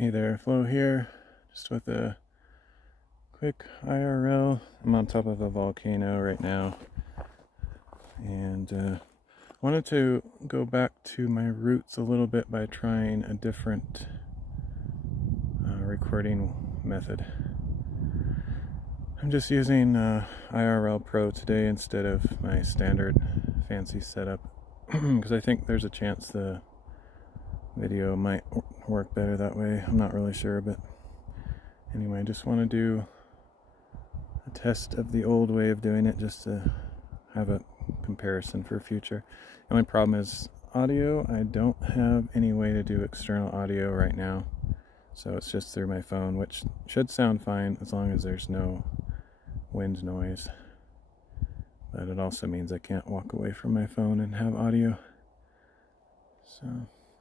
Hey there, Flo here, just with a quick IRL. I'm on top of a volcano right now, and wanted to go back to my roots a little bit by trying a different recording method. I'm just using IRL Pro today instead of my standard fancy setup, because I think there's a chance the video might work better that way. I'm not really sure, but anyway, I just want to do a test of the old way of doing it just to have a comparison for future. The only problem is audio. I don't have any way to do external audio right now, so it's just through my phone, which should sound fine as long as there's no wind noise. But it also means I can't walk away from my phone and have audio. So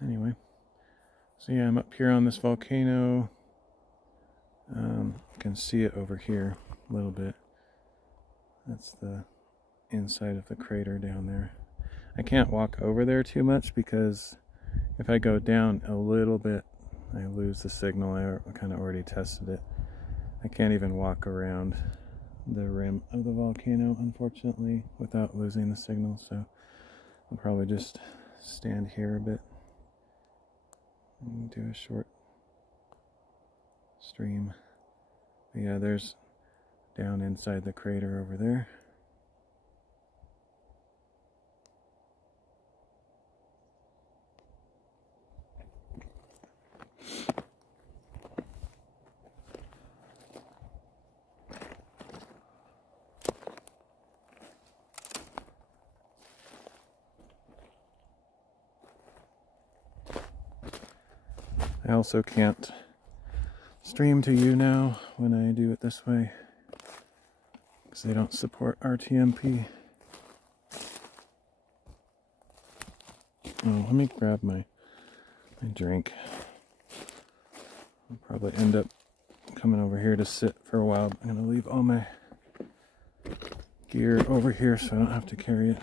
anyway, so yeah, I'm up here on this volcano. You can see it over here a little bit. That's the inside of the crater down there. I can't walk over there too much because if I go down a little bit, I lose the signal. I kind of already tested it. I can't even walk around the rim of the volcano, unfortunately, without losing the signal, so I'll probably just stand here a bit and do a short stream. But yeah, there's down inside the crater over there. I also can't stream to you now when I do it this way because they don't support RTMP. Oh, let me grab my drink. I'll probably end up coming over here to sit for a while. I'm going to leave all my gear over here so I don't have to carry it.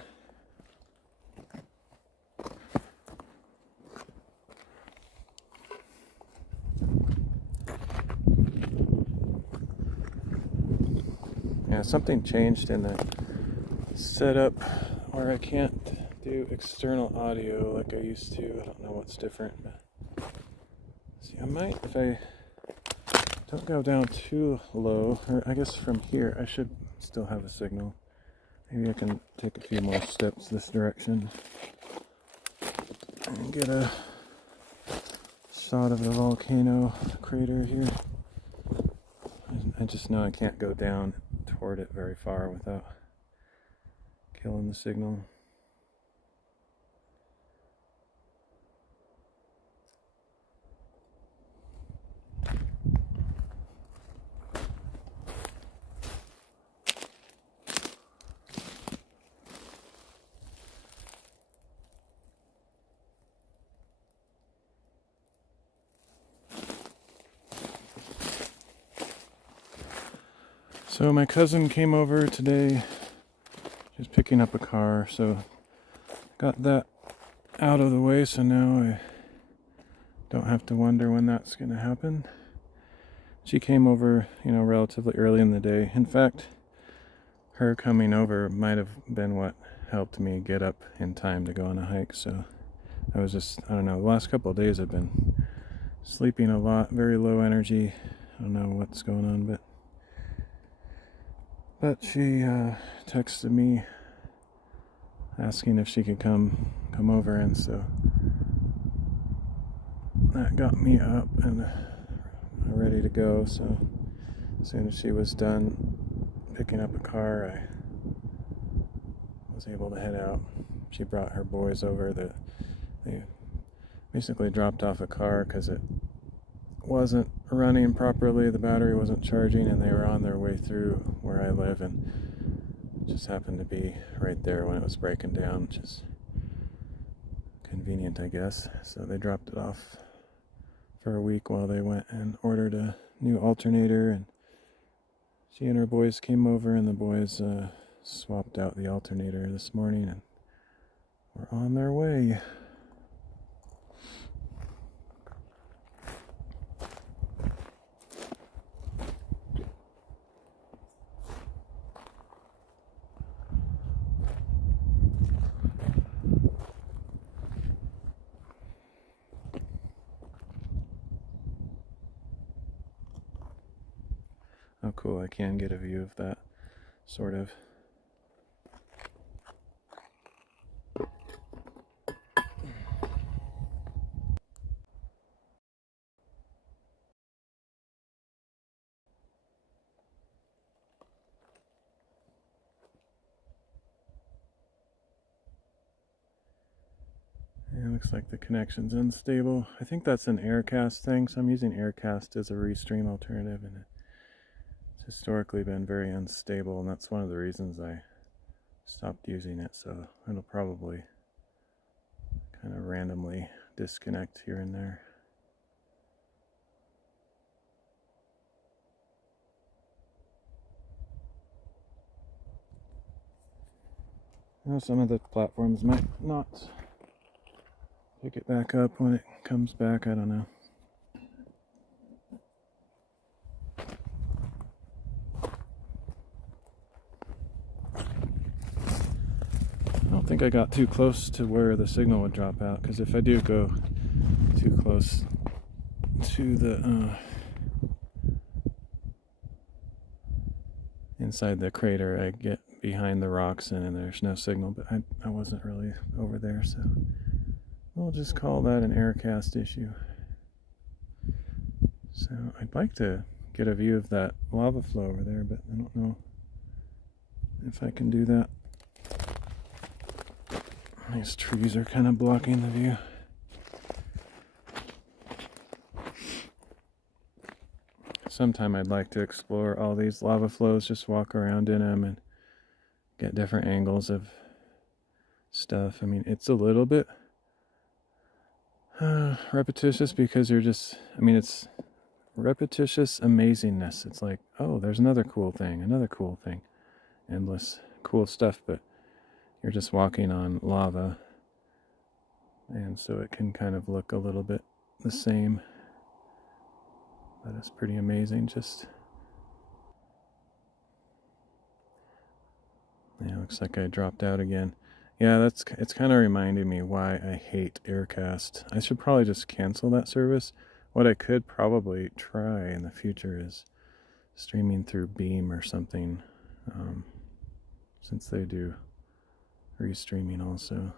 Yeah, something changed in the setup where I can't do external audio like I used to. I don't know what's different. See, I might, if I don't go down too low, or I guess from here I should still have a signal. Maybe I can take a few more steps this direction and get a shot of the volcano crater here. I just know I can't go down toward it very far without killing the signal. So my cousin came over today, just picking up a car, so got that out of the way, so now I don't have to wonder when that's going to happen. She came over, relatively early in the day. In fact, her coming over might have been what helped me get up in time to go on a hike, so I was just, I don't know, the last couple of days I've been sleeping a lot, very low energy. I don't know what's going on, but she texted me asking if she could come over, and so that got me up and ready to go. So as soon as she was done picking up a car, I was able to head out. She brought her boys over. They basically dropped off a car because it wasn't running properly, the battery wasn't charging, and they were on their way through where I live, and it just happened to be right there when it was breaking down, which is convenient, I guess. So they dropped it off for a week while they went and ordered a new alternator, and she and her boys came over, and the boys swapped out the alternator this morning, and we're on their way. how cool I can get a view of that, sort of. It looks like the connection's unstable. I think that's an aircast thing, so I'm using aircast as a restream alternative, and it's historically been very unstable, and that's one of the reasons I stopped using it, so it'll probably kind of randomly disconnect here and there. Now some of the platforms might not pick it back up when it comes back, I don't know. I don't think I got too close to where the signal would drop out, because if I do go too close to the inside the crater, I get behind the rocks and there's no signal, but I wasn't really over there, so we'll just call that an aircast issue. So I'd like to get a view of that lava flow over there, but I don't know if I can do that. These trees are kind of blocking the view. Sometime I'd like to explore all these lava flows, just walk around in them and get different angles of stuff. I mean, it's a little bit repetitious because you're just, I mean, it's repetitious amazingness. It's like, oh, there's another cool thing, endless cool stuff, but you're just walking on lava, and so it can kind of look a little bit the same, but it's pretty amazing. Just, yeah, looks like I dropped out again. Yeah, it's kind of reminding me why I hate Aircast. I should probably just cancel that service. What I could probably try in the future is streaming through Beam or something, since they do restreaming also.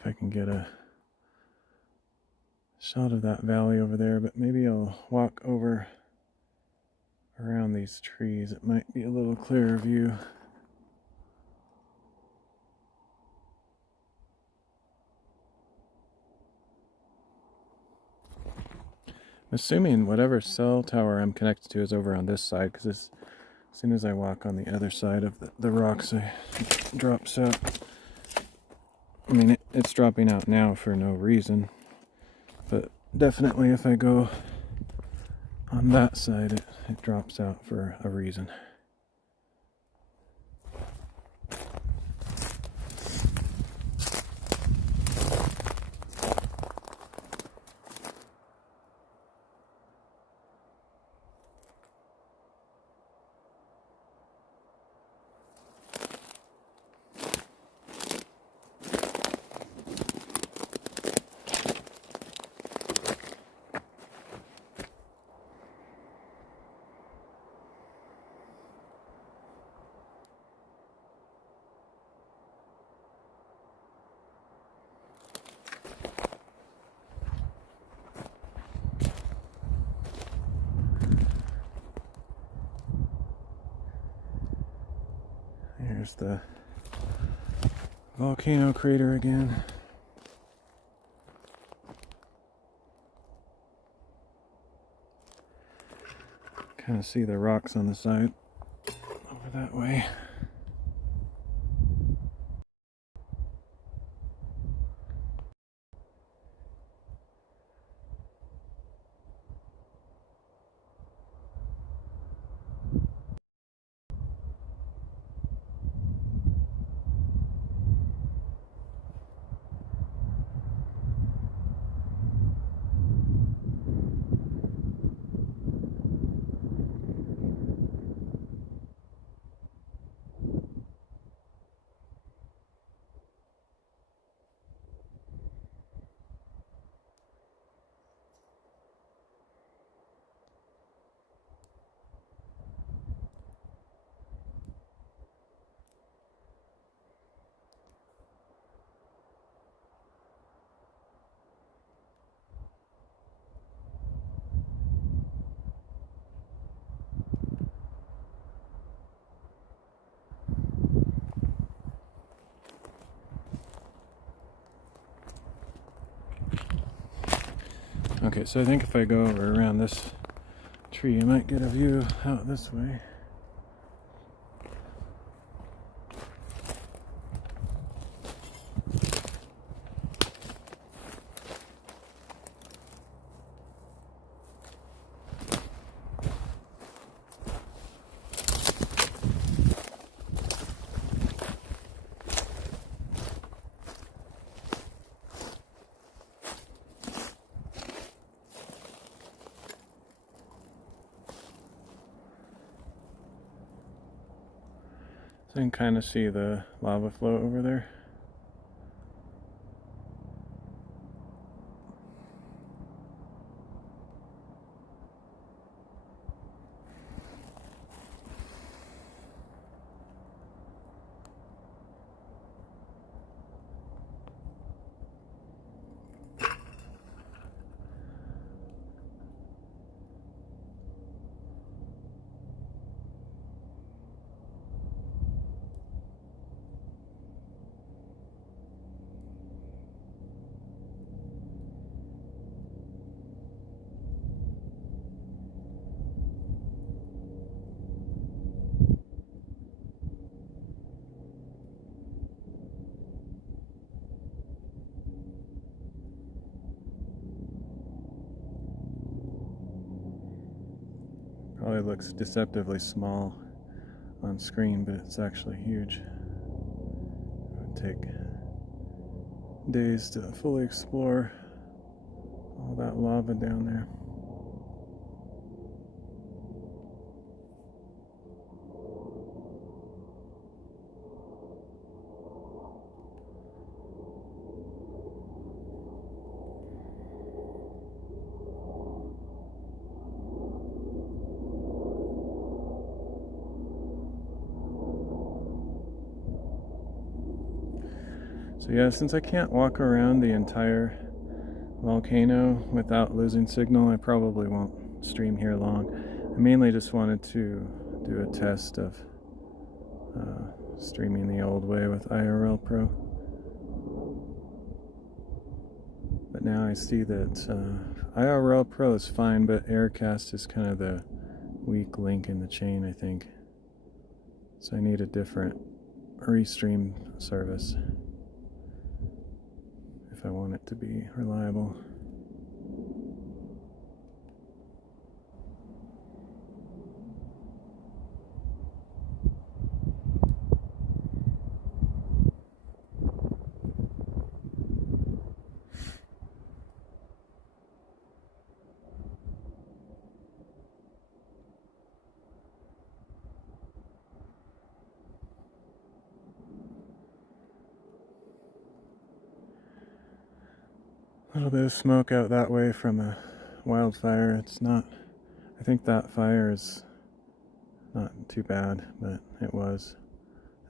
If I can get a shot of that valley over there, but maybe I'll walk over around these trees. It might be a little clearer view. I'm assuming whatever cell tower I'm connected to is over on this side, because as soon as I walk on the other side of the rocks, it drops out. I mean, it's dropping out now for no reason, but definitely if I go on that side, it drops out for a reason. Here's the volcano crater again. Kind of see the rocks on the side over that way. Okay, so I think if I go over around this tree, you might get a view out this way. So you can kind of see the lava flow over there. Probably looks deceptively small on screen, but it's actually huge. It would take days to fully explore all that lava down there. So yeah, since I can't walk around the entire volcano without losing signal, I probably won't stream here long. I mainly just wanted to do a test of streaming the old way with IRL Pro. But now I see that IRL Pro is fine, but Aircast is kind of the weak link in the chain, I think. So I need a different restream service if I want it to be reliable. A little bit of smoke out that way from a wildfire. It's not, I think that fire is not too bad, but it was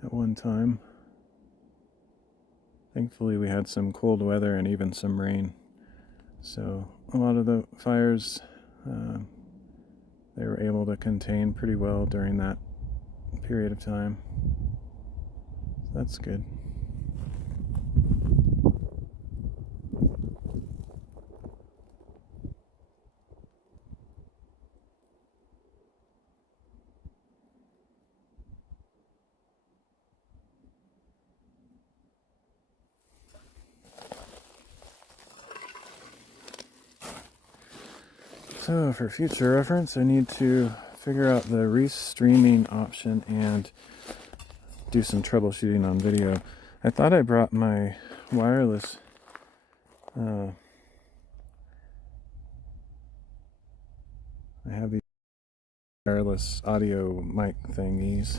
at one time. Thankfully we had some cold weather and even some rain. So a lot of the fires they were able to contain pretty well during that period of time. That's good. So for future reference, I need to figure out the restreaming option and do some troubleshooting on video. I thought I brought my wireless I have these wireless audio mic thingies.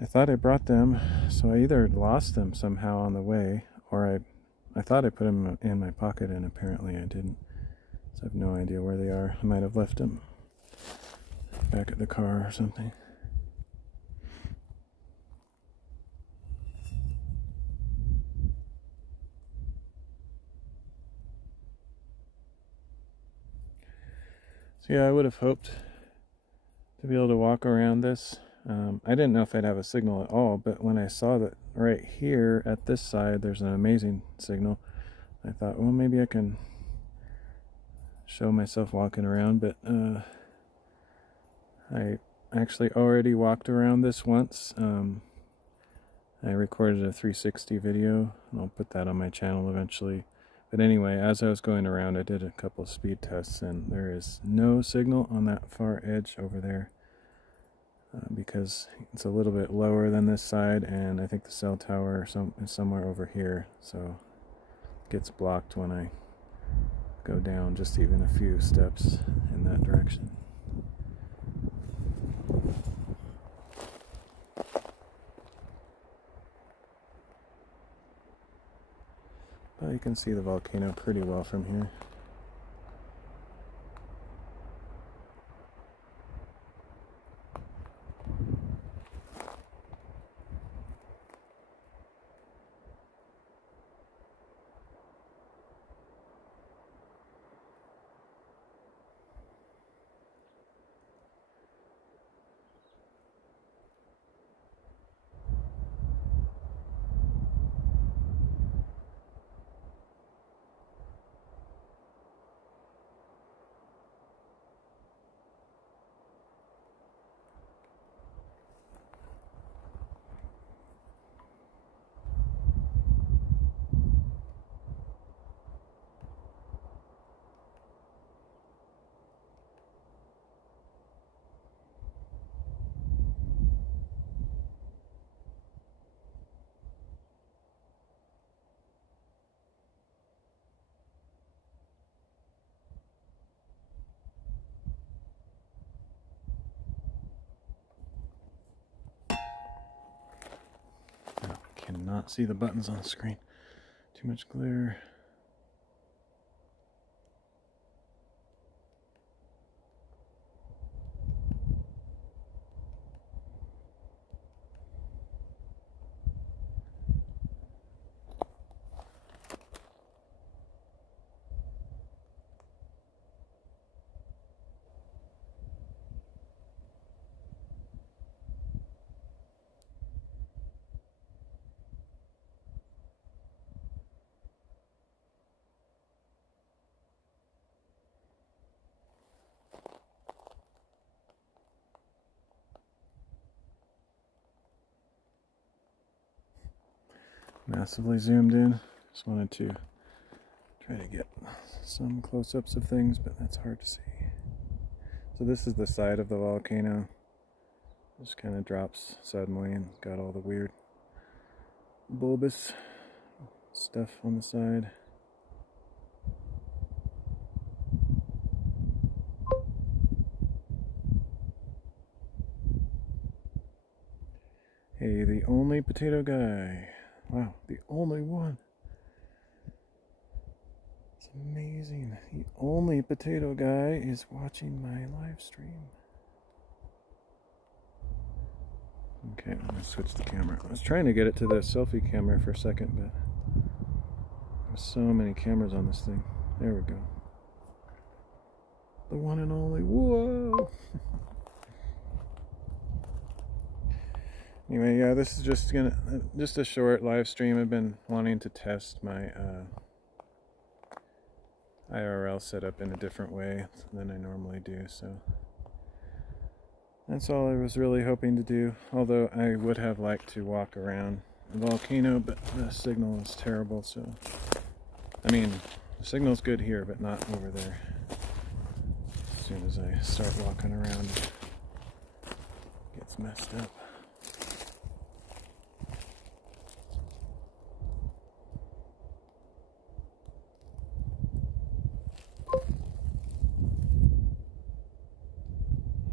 I thought I brought them, so I either lost them somehow on the way, or I thought I put them in my pocket and apparently I didn't. So I have no idea where they are. I might have left them back at the car or something. So yeah, I would have hoped to be able to walk around this. I didn't know if I'd have a signal at all, but when I saw that right here at this side there's an amazing signal, I thought, well, maybe I can show myself walking around, but I actually already walked around this once. I recorded a 360 video, and I'll put that on my channel eventually. But anyway, as I was going around, I did a couple of speed tests, and there is no signal on that far edge over there because it's a little bit lower than this side, and I think the cell tower is somewhere over here, so it gets blocked when I go down just even a few steps in that direction. But you can see the volcano pretty well from here. Cannot see the buttons on the screen. Too much glare. Massively zoomed in. Just wanted to try to get some close-ups of things, but that's hard to see. So this is the side of the volcano. Just kind of drops suddenly and got all the weird bulbous stuff on the side. Hey, the only potato guy. Wow, the only one. It's amazing. The only potato guy is watching my live stream. Okay, I'm going to switch the camera. I was trying to get it to the selfie camera for a second, but there's so many cameras on this thing. There we go. The one and only. Whoa! Anyway, yeah, this is just a short live stream. I've been wanting to test my IRL setup in a different way than I normally do, so that's all I was really hoping to do. Although I would have liked to walk around the volcano, but the signal is terrible, so I mean, the signal's good here, but not over there. As soon as I start walking around, it gets messed up.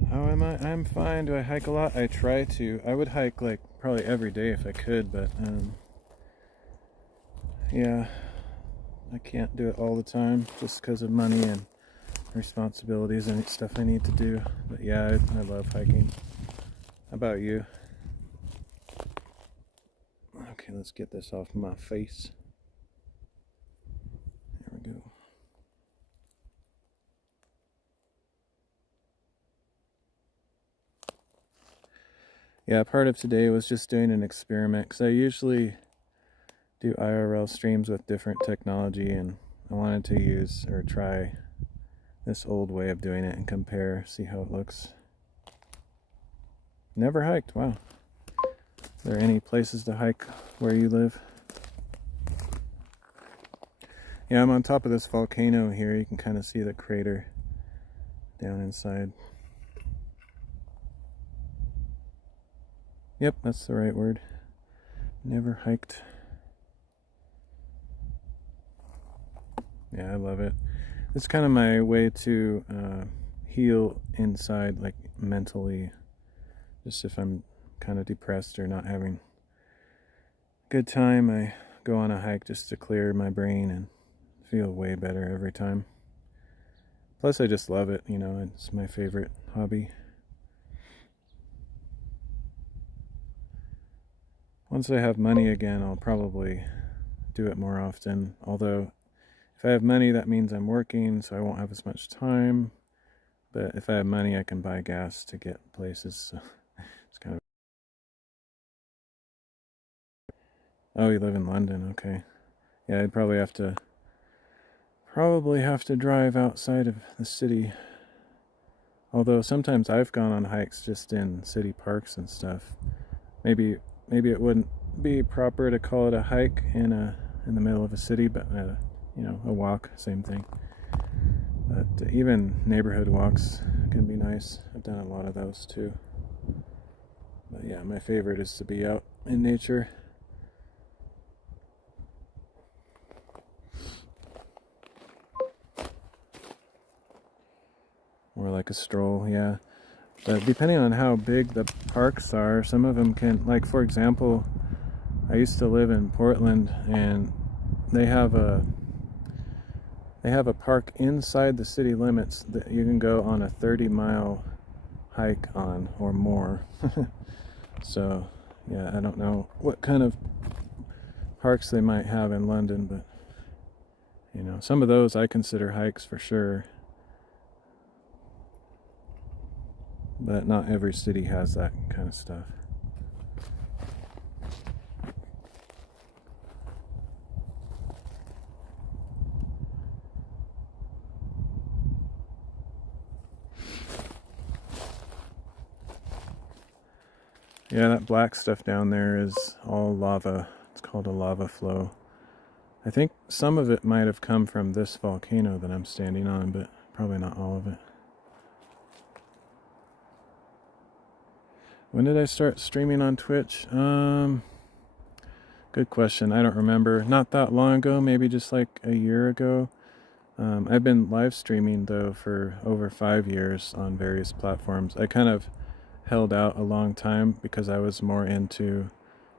How am I? I'm fine. Do I hike a lot? I try to. I would hike like probably every day if I could, but yeah, I can't do it all the time just because of money and responsibilities and stuff I need to do. But yeah, I love hiking. How about you? Okay, let's get this off my face. There we go. Yeah, part of today was just doing an experiment because I usually do IRL streams with different technology, and I wanted to use or try this old way of doing it and compare, see how it looks. Never hiked, wow. Are there any places to hike where you live? Yeah, I'm on top of this volcano here. You can kind of see the crater down inside. Yep, that's the right word. Never hiked. Yeah, I love it. It's kind of my way to heal inside, like mentally. Just if I'm kind of depressed or not having a good time, I go on a hike just to clear my brain and feel way better every time. Plus, I just love it, you know, it's my favorite hobby. Once I have money again, I'll probably do it more often. Although, if I have money, that means I'm working, so I won't have as much time. But if I have money, I can buy gas to get places. So it's kind of. Oh, you live in London, okay. Yeah, I'd probably have to drive outside of the city. Although sometimes I've gone on hikes just in city parks and stuff. Maybe it wouldn't be proper to call it a hike in the middle of a city, but you know, a walk, same thing. But even neighborhood walks can be nice. I've done a lot of those too. But yeah, my favorite is to be out in nature. Or like a stroll, yeah. But depending on how big the parks are, some of them can, like for example, I used to live in Portland, and they have a park inside the city limits that you can go on a 30-mile hike on or more. So yeah, I don't know what kind of parks they might have in London, but you know, some of those I consider hikes for sure. But not every city has that kind of stuff. Yeah, that black stuff down there is all lava. It's called a lava flow. I think some of it might have come from this volcano that I'm standing on, but probably not all of it. When did I start streaming on Twitch? Good question. I don't remember. Not that long ago, maybe just like a year ago. I've been live streaming though for over 5 years on various platforms. I kind of held out a long time because I was more into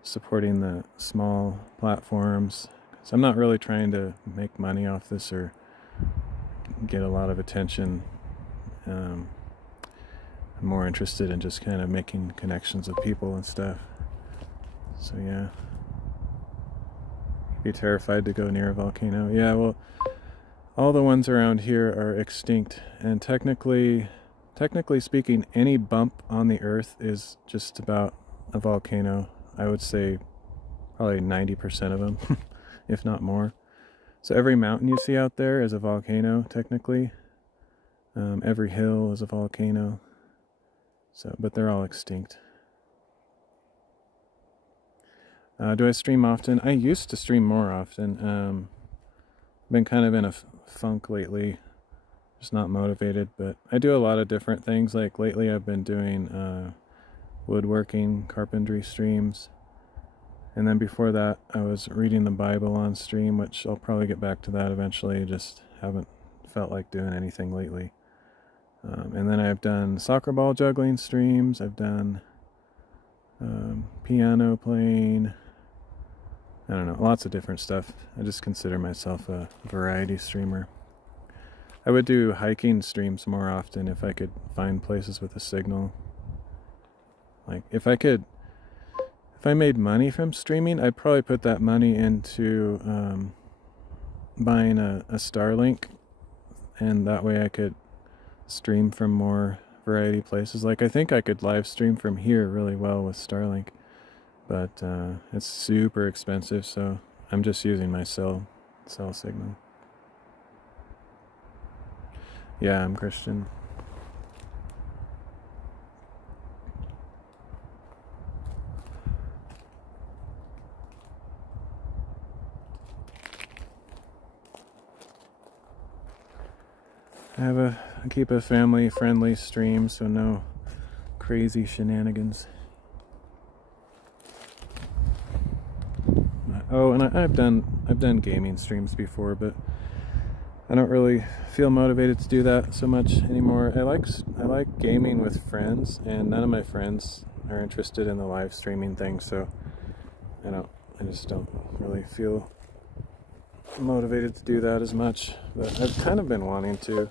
supporting the small platforms. So I'm not really trying to make money off this or get a lot of attention. I'm more interested in just kind of making connections with people and stuff. So yeah. Be terrified to go near a volcano. Yeah, well, all the ones around here are extinct, and technically speaking, any bump on the earth is just about a volcano. I would say probably 90% of them, if not more. So every mountain you see out there is a volcano, technically. Every hill is a volcano. So, but they're all extinct. Do I stream often? I used to stream more often. Been kind of in a funk lately, just not motivated, but I do a lot of different things. Like lately I've been doing woodworking, carpentry streams. And then before that I was reading the Bible on stream, which I'll probably get back to that eventually. Just haven't felt like doing anything lately. And then I've done soccer ball juggling streams. I've done piano playing. I don't know, lots of different stuff. I just consider myself a variety streamer. I would do hiking streams more often if I could find places with a signal. Like if I made money from streaming, I'd probably put that money into buying a Starlink, and that way I could stream from more variety places. Like I think I could live stream from here really well with Starlink, but it's super expensive, so I'm just using my cell signal. Yeah, I'm Christian. I keep a family-friendly stream, so no crazy shenanigans. Oh, and I've done gaming streams before, but I don't really feel motivated to do that so much anymore. I like gaming with friends, and none of my friends are interested in the live streaming thing, so I just don't really feel motivated to do that as much. But I've kind of been wanting to.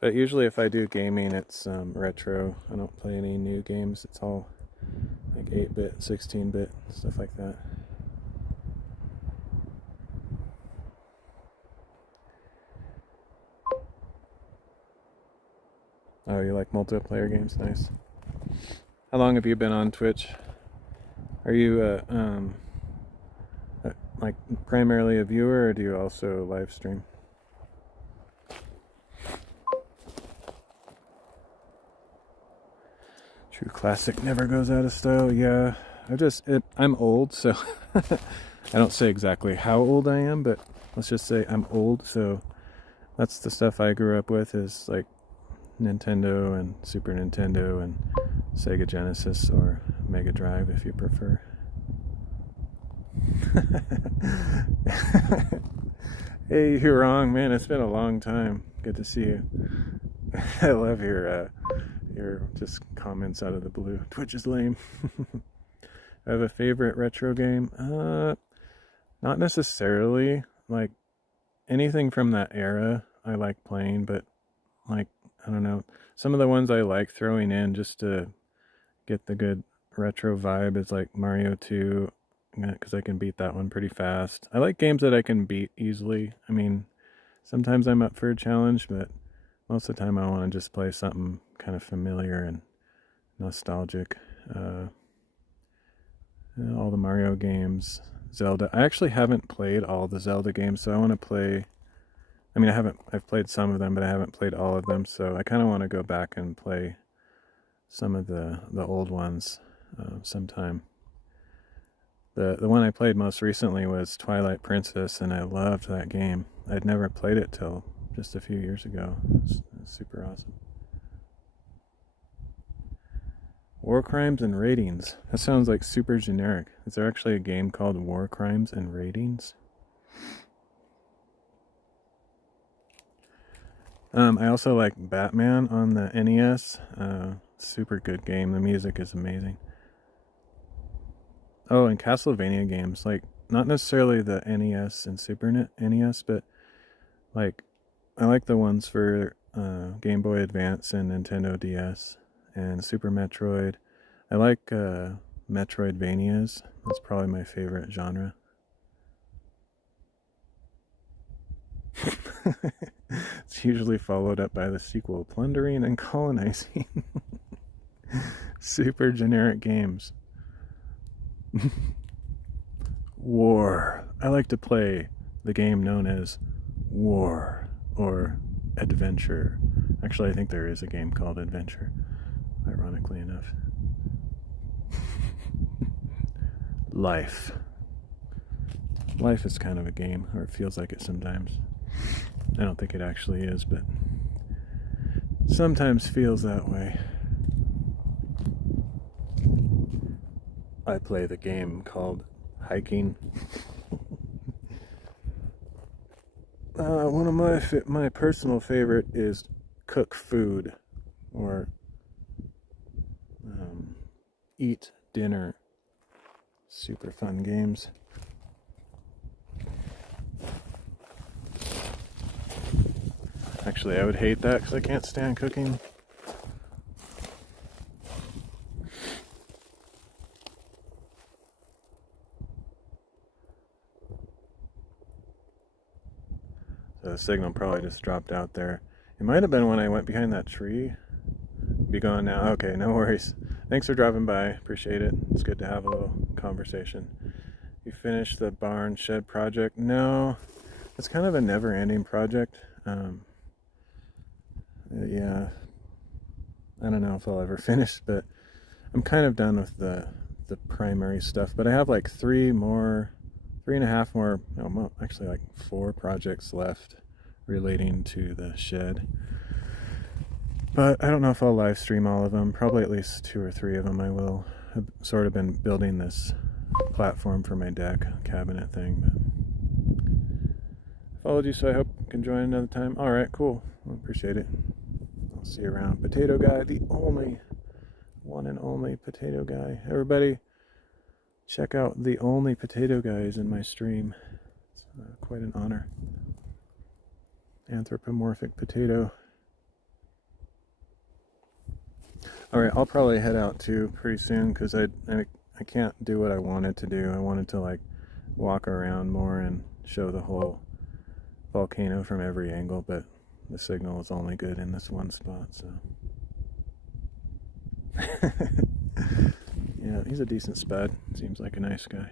But usually if I do gaming, it's retro. I don't play any new games. It's all like 8-bit, 16-bit, stuff like that. Oh, you like multiplayer games? Nice. How long have you been on Twitch? Are you like primarily a viewer, or do you also live stream? True classic never goes out of style. Yeah, I'm old, so I don't say exactly how old I am, but let's just say I'm old. So that's the stuff I grew up with, is like Nintendo and Super Nintendo and Sega Genesis or Mega Drive, if you prefer. Hey, you're wrong, man. It's been a long time. Good to see you. I love your just comments out of the blue. Twitch is lame. I have a favorite retro game. Not necessarily. Like anything from that era I like playing, but like, I don't know. Some of the ones I like throwing in just to get the good retro vibe is like Mario 2, because I can beat that one pretty fast. I like games that I can beat easily. I mean, sometimes I'm up for a challenge, but most of the time I want to just play something kind of familiar and nostalgic. All the Mario games, Zelda. I actually haven't played all the Zelda games, so I want to play. I mean, I've played some of them, but I haven't played all of them, so I kind of want to go back and play some of the old ones sometime. The one I played most recently was Twilight Princess, and I loved that game. I'd never played it till just a few years ago. It's super awesome. War Crimes and Ratings. That sounds like super generic. Is there actually a game called War Crimes and Ratings? I also like Batman on the NES. Super good game. The music is amazing. Oh, and Castlevania games. Like, not necessarily the NES and Super NES, but like, I like the ones for Game Boy Advance and Nintendo DS and Super Metroid. I like Metroidvanias. That's probably my favorite genre. It's usually followed up by the sequel, Plundering and Colonizing. Super generic games. War. I like to play the game known as War or Adventure. Actually, I think there is a game called Adventure, ironically enough. Life. Life is kind of a game, or it feels like it sometimes. I don't think it actually is, but sometimes feels that way. I play the game called Hiking. One of my personal favorite is Cook Food, or Eat Dinner. Super fun games. Actually, I would hate that because I can't stand cooking. So the signal probably just dropped out there. It might have been when I went behind that tree. Be gone now. Okay, no worries. Thanks for dropping by. Appreciate it. It's good to have a little conversation. You finished the barn shed project? No. It's kind of a never-ending project. Yeah, I don't know if I'll ever finish, but I'm kind of done with the primary stuff. But I have like 3.5 more, no, actually like 4 projects left relating to the shed. But I don't know if I'll live stream all of them. Probably at least 2 or 3 of them I will. I've sort of been building this platform for my deck cabinet thing. But I followed you, so I hope you can join another time. All right, cool. I appreciate it. I'll see you around. Potato Guy, the only one and only Potato Guy. Everybody, check out the only Potato Guys in my stream. It's quite an honor. Anthropomorphic potato. All right, I'll probably head out too pretty soon because I can't do what I wanted to do. I wanted to like walk around more and show the whole volcano from every angle, but the signal is only good in this one spot, so. Yeah, he's a decent spud. Seems like a nice guy.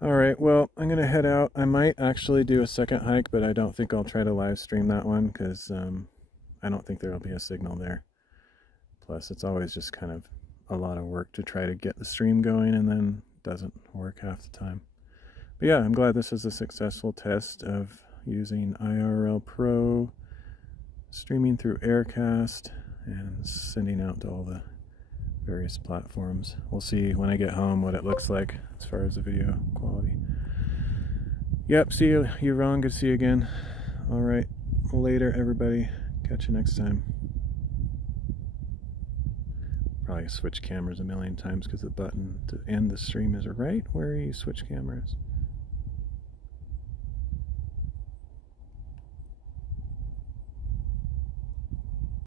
All right, well, I'm gonna head out. I might actually do a second hike, but I don't think I'll try to live stream that one because I don't think there'll be a signal there. Plus, it's always just kind of a lot of work to try to get the stream going and then doesn't work half the time. But yeah, I'm glad this is a successful test of using IRL Pro, streaming through Aircast, and sending out to all the various platforms. We'll see when I get home what it looks like as far as the video quality. Yep, see you, Ron. Good to see you again. All right, later, everybody. Catch you next time. Probably switch cameras a million times because the button to end the stream is right where you switch cameras.